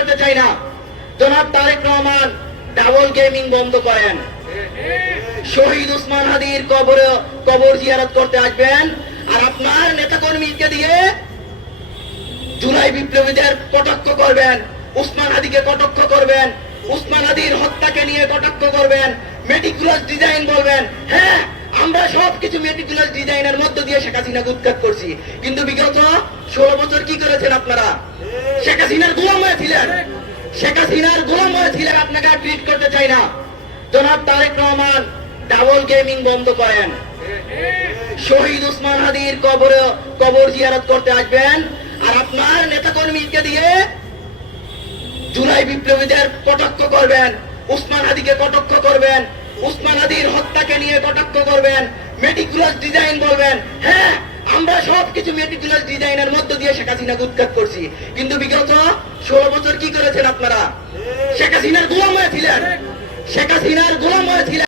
করতে চাই না। জনাব তারেক রহমান ডাবল গেমিং বন্ধ করেন। শহীদ উসমান হাদির কবর জিয়ারত করতে আসবেন আর আপনার নেতাকর্মীকে দিয়ে জুলাই বিপ্লবীদের কটাক্ষ করবেন, উসমান হাদিকে কটাক্ষ করবেন, উসমান হাদির হত্যাকে নিয়ে কটাক্ষ করবেন, মেটিকুলাস ডিজাইন বলবেন। হ্যাঁ, আমরা সবকিছু মেটিকুলাস ডিজাইনের মধ্য দিয়ে শেখ হাসিনাকে উৎখাত করছি, কিন্তু বিগত 16 বছর কি করেছেন আপনারা? শেখ হাসিনার গোলাম হয়েছিলেন, শেখ হাসিনার গোলাম হয়েছিলেন। আপনাকে আর ট্রিট করতে চাই না। জনাব তারেক রহমান ডাবল গেমিং বন্ধ করেন। শহীদ উসমান হাদির কবর জিয়ারত করতে আসবেন আর আপনার নেতাকর্মীকে দিয়ে জুলাই বিপ্লবীদের কটাক্ষ করবেন, উসমান হাদিকে কটাক্ষ করবেন, উসমান হাদির হত্যাকে নিয়ে কটাক্ষ করবেন, মেটিকুলাস ডিজাইন বলবেন। হ্যাঁ, আমরা সবকিছু মেটিকুলাস ডিজাইনের মধ্য দিয়ে শেখ হাসিনাকে উৎখাত করছি, কিন্তু বিগত 16 বছর কি করেছেন আপনারা? শেখ হাসিনার গোলাম হয়েছিলেন, শেখ হাসিনার গোলাম